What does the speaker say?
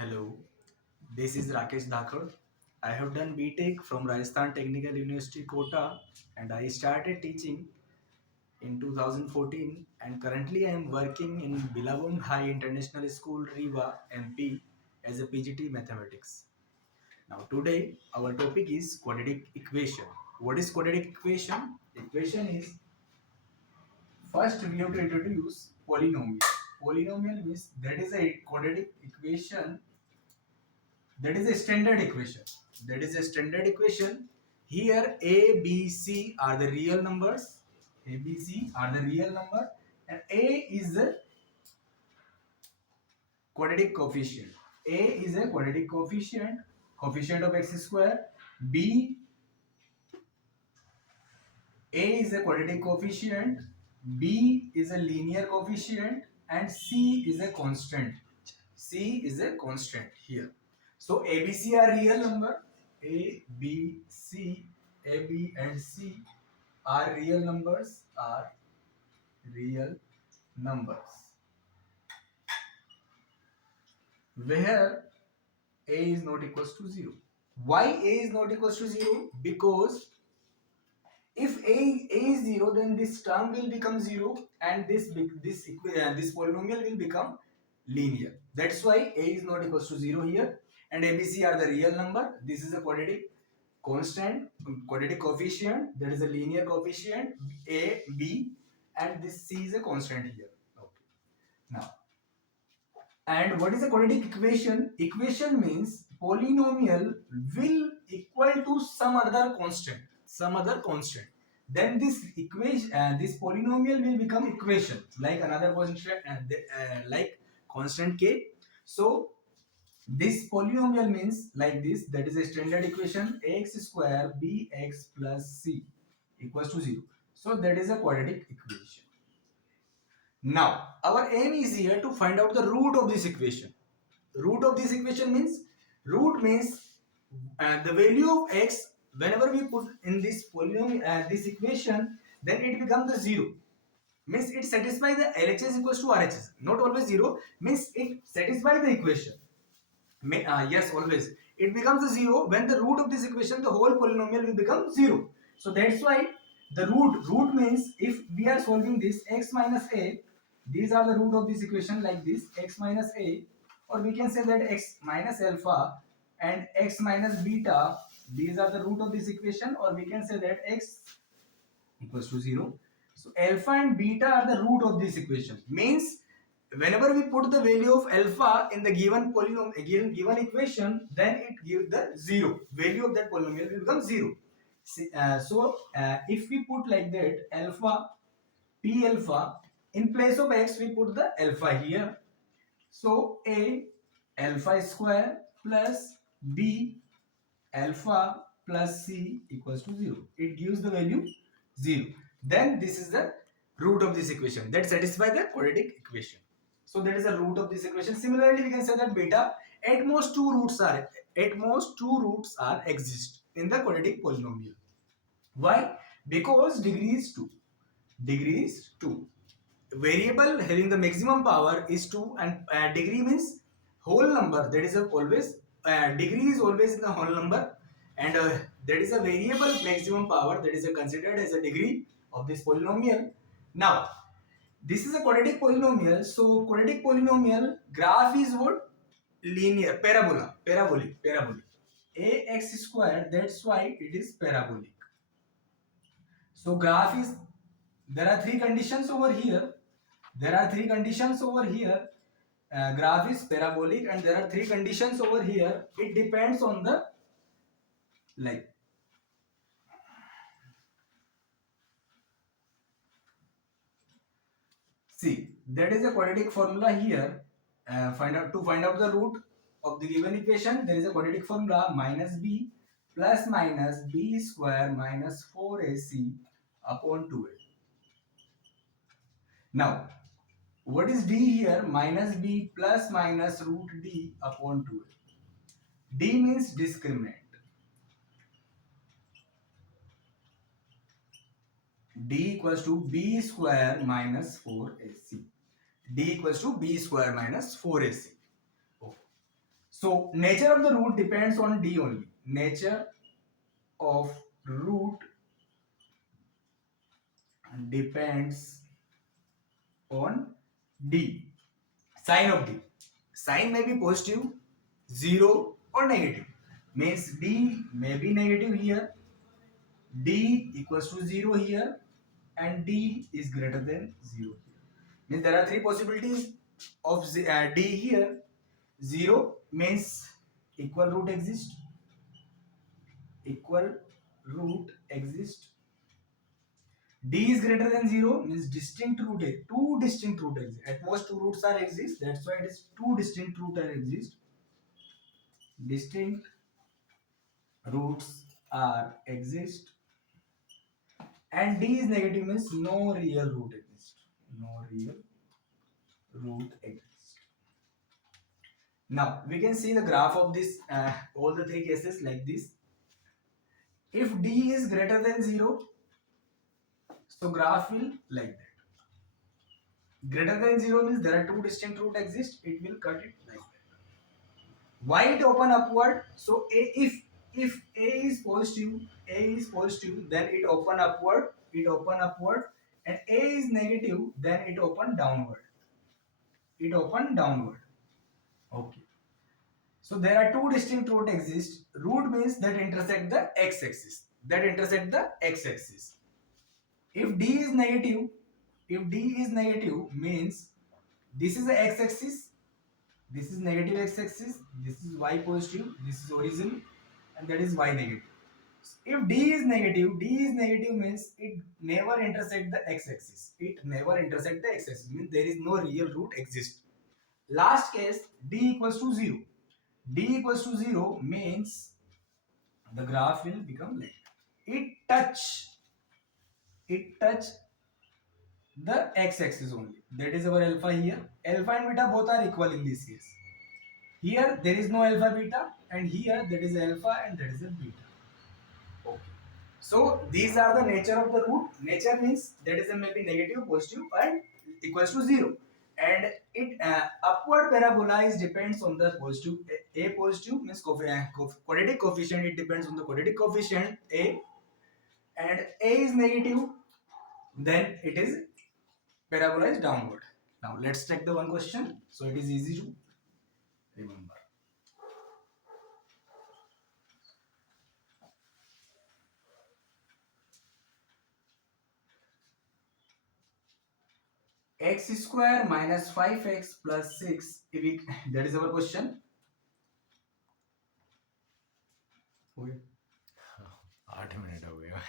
Hello, this is Rakesh Dhakhar. I have done BTech from Rajasthan Technical University Kota and I started teaching in 2014 and currently I am working in Billabong High International School Riva MP as a PGT Mathematics. Now today our topic is quadratic equation. What is quadratic equation? Equation is first we have to introduce polynomial. Polynomial means that is a quadratic equation. That is a standard equation. That is a standard equation. Here A, B, C are the real numbers. A, B, C are the real number, and A is the quadratic coefficient. A is a quadratic coefficient, coefficient of x square. B, A is a quadratic coefficient. B is a linear coefficient, and C is a constant. C is a constant here. So A, B, C are real number. A, B, C, A, B and C are real numbers. Are real numbers. Where A is not equals to 0. Why A is not equals to 0? Because if A is 0, then this term will become 0 and this polynomial will become linear. That's why A is not equals to 0 here, and ABC are the real number. This is a quadratic constant, quadratic coefficient, that is a linear coefficient A, B, and this C is a constant here. Okay. Now, and what is a quadratic equation? Equation means polynomial will equal to some other constant, some other constant. Then this equation, this polynomial will become equation like another constant, like constant k. So this polynomial means like this. That is a standard equation: ax square bx plus c equals to 0. So that is a quadratic equation. Now, our aim is here to find out the root of this equation. Root of this equation means, root means the value of x whenever we put in this polynomial, this equation, then it becomes the 0. Means it satisfies the LHS equals to RHS. Not always 0, means it satisfies the equation. Yes, always. It becomes a 0 when the root of this equation, the whole polynomial will become 0. So that's why the root means if we are solving this x minus a, these are the root of this equation like this, x minus a, or we can say that x minus alpha and x minus beta, these are the root of this equation, or we can say that x equals to 0. So alpha and beta are the root of this equation. Means whenever we put the value of alpha in the given polynomial, given equation, then it gives the 0. Value of that polynomial will become 0. If we put like that alpha, p alpha, in place of x we put the alpha here. So a alpha square plus b alpha plus c equals to 0. It gives the value 0. Then this is the root of this equation that satisfies the quadratic equation. So that is the root of this equation. Similarly, we can say that beta, at most two roots are exist in the quadratic polynomial. Why? Because degree is 2. Degree is 2. Variable having the maximum power is 2, and degree means whole number. That is always degree is always in the whole number, and that is a variable maximum power that is considered as a degree of this polynomial. Now this is a quadratic polynomial. So quadratic polynomial graph is what? Linear, parabolic. Ax square, that's why it is parabolic. So graph is, there are three conditions over here. Graph is parabolic, and there are three conditions over here. It depends on the, like, see, that is a quadratic formula here. Find out the root of the given equation. There is a quadratic formula: minus b plus minus b square minus 4ac upon 2a. Now, what is d here? Minus b plus minus root d upon 2a. D means discriminant. D equals to b square minus 4ac. D equals to b square minus 4ac. Okay. So nature of the root depends on d only. Nature of root depends on d. Sign of d. Sign may be positive, 0 or negative. Means d may be negative here, d equals to 0 here, and d is greater than 0 here. Means there are three possibilities of d here. 0 means equal root exists. Equal root exists. D is greater than 0 means distinct root. Two distinct root exist. At most two roots are exist. That's why it is two distinct root are exist. Distinct roots are exist. And D is negative means no real root exists. No real root exists. Now we can see the graph of this all the three cases like this. If D is greater than 0, so graph will like that. Greater than 0 means there are two distinct root exist. It will cut it like that. Why it open upward? So if A is positive, then it open upward. It open upward, and A is negative, then it open downward. It open downward. Okay. So there are two distinct root exist. Root means that intersect the x-axis. That intersect the x-axis. If D is negative, means this is the x-axis, this is negative x-axis, this is y positive, this is origin, and that is y negative. If D is negative means it never intersect the x-axis. It never intersect the x-axis means there is no real root exist. Last case, D equals to 0. D equals to 0 means the graph will become like it touch the x-axis only. That is our alpha here. Alpha and beta both are equal in this case. Here there is no alpha beta, and here that is alpha and that is a beta. Okay. So these are the nature of the root. Nature means that is a maybe negative, positive, and equals to 0. And it upward parabola is depends on the positive. A positive means quadratic coefficient. It depends on the quadratic coefficient A, and A is negative, then it is parabola is downward. Now let's take the one question. So it is easy to remember. X square minus 5x plus 6. That is our question. Okay.